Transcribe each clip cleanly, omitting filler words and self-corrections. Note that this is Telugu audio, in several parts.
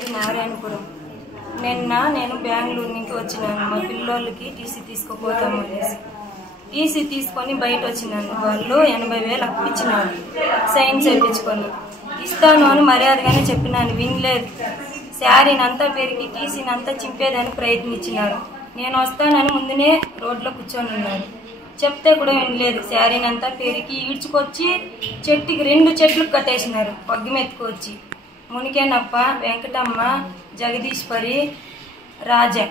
మాది నారాయణపురం. నేను బెంగళూరు నుంచి వచ్చినాను. మా పిల్లోళ్ళకి టీసీ తీసుకోపోతాము అనేసి టీసీ తీసుకొని బయట వచ్చినాను. వాళ్ళు 80,000 అప్పించినారు. సైన్ చేయించుకొని ఇస్తాను అని మర్యాదగానే చెప్పినాను, వినలేదు. శారీని అంతా పెరిగి టీసీని అంతా చింపేదని ప్రయత్నించినారు. నేను వస్తానని ముందునే రోడ్లో కూర్చొని ఉన్నారు. చెప్తే కూడా వినలేదు. శారీని అంతా పెరిగి ఈడ్చుకొచ్చి చెట్టుకి 2 చెట్లు కట్టేసినారు. పగ్గిమెత్తుకొచ్చి మునికేనప్ప, వెంకటమ్మ, జగదీశ్వరి, రాజా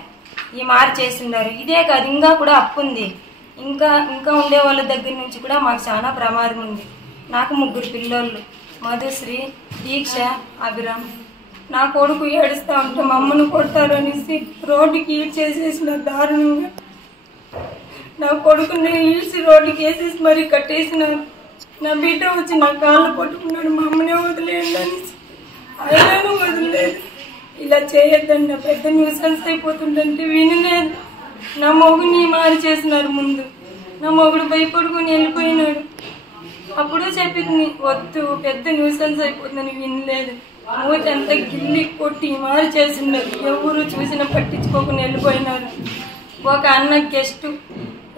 ఈ చేస్తున్నారు. ఇదే కాదు, ఇంకా కూడా అప్పు ఉంది. ఇంకా ఉండే వాళ్ళ దగ్గర నుంచి కూడా మాకు చాలా ప్రమాదం ఉంది. నాకు 3 పిల్లోళ్ళు, మధుశ్రీ, దీక్ష, అభిరామ్. నా కొడుకు ఏడుస్తూ ఉంటే మా అమ్మను కొడతారు అనేసి రోడ్డుకి ఈడ్చేసేసిన దారుణంగా నా కొడుకుని ఈడ్చి రోడ్డుకి వేసేసి మరీ కట్టేసినారు. నా బిడ్డ వచ్చి నా కాళ్ళు పట్టుకున్నాడు, మా అమ్మనే వదిలేయండి అనేసి. అయినా వదిలేదు. ఇలా చేయొద్దని నా పెద్ద న్యూసెన్స్ అయిపోతుందంటే వినలేదు. నా మొగుని చేసినారు. ముందు నా మొగుడు భయపడుకొని వెళ్ళిపోయినాడు. అప్పుడు చెప్పింది వద్దు, పెద్ద న్యూసెన్స్ అయిపోతుందని వినలేదు. మూతంతా గిల్లి కొట్టి చేసినారు. ఎవరు చూసినా పట్టించుకోకుండా వెళ్ళిపోయినారు. ఒక అన్న గెస్ట్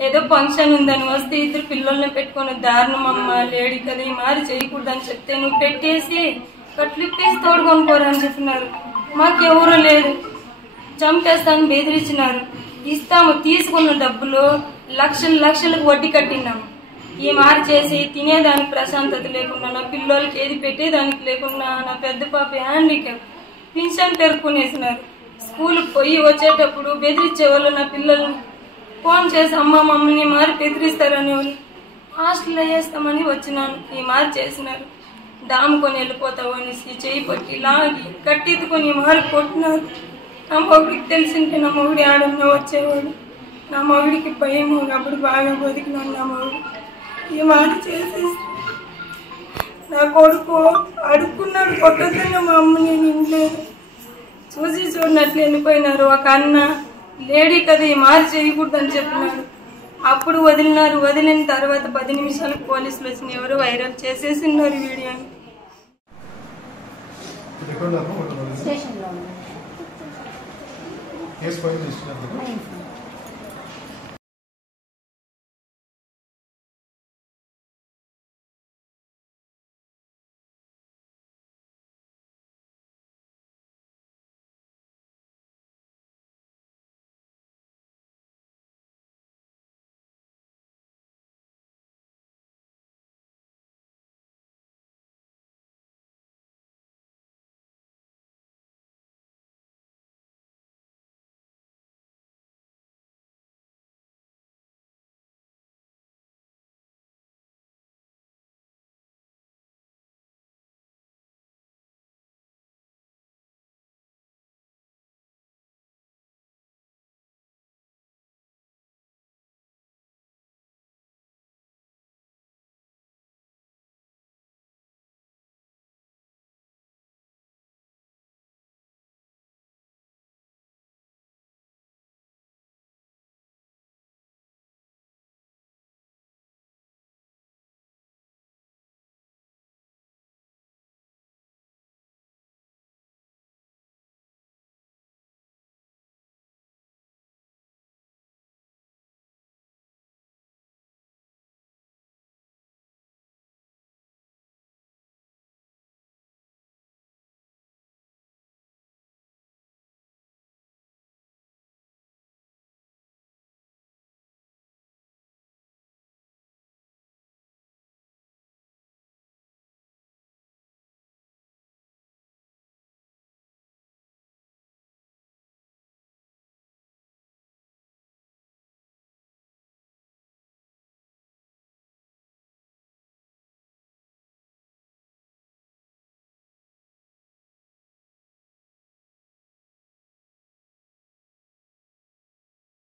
ఏదో ఫంక్షన్ ఉందని వస్తే 2 పిల్లల్ని పెట్టుకుని దారుణమమ్మ, లేడీ కదా ఈ చేయకూడదని చెప్తే నువ్వు పెట్టేసి కట్లిప్పేసి తోడుకొని పోరని చెప్పినారు. మాకెవరూ లేదు, చంపేస్తాను బెదిరించినారు. ఇస్తాము, తీసుకున్న డబ్బులు లక్షలకు వడ్డీ కట్టినాము. ఈ చేసి తినేదానికి ప్రశాంతత లేకుండా, నా పిల్లలకి ఏది పెట్టేదానికి లేకుండా, నా పెద్ద పాప హ్యాండిక్యాప్, పింఛన్ పెరుక్కునేసినారు. స్కూల్కి పోయి వచ్చేటప్పుడు బెదిరించేవాళ్ళు. నా పిల్లల్ని ఫోన్ చేసి అమ్మ మమ్మల్ని బెదిరిస్తారని వాళ్ళు. హాస్టల్లో వేస్తామని వచ్చినాను. ఈ చేసినారు. దాముకొని వెళ్ళిపోతావు అనేసి చేయి పట్టి లాగి కట్టెత్తుకొని కొట్టినారు. నా మొగుడికి తెలిసింటే నా మొగుడి ఆడన్నా వచ్చేవాడు. నా మొగుడికి భయము, అప్పుడు బాగా బతికినాను. నా మొగుడు ఈ చేసేసి నా కొడుకు అడుక్కున్నాడు, కొట్టొద్దని మా అమ్మ నేను ఇంట్లేదు. చూసి చూడనట్లు వెళ్ళిపోయినారు. ఒక అన్న లేడీ కదా ఈ చేయకూడదని చెప్పినాడు. అప్పుడు వదిలినారు. వదిలిన తర్వాత 10 నిమిషాలకు పోలీసులు వచ్చి ఎవరు వైరల్ చేసేసినారు వీడియోని. స్టేషన్లో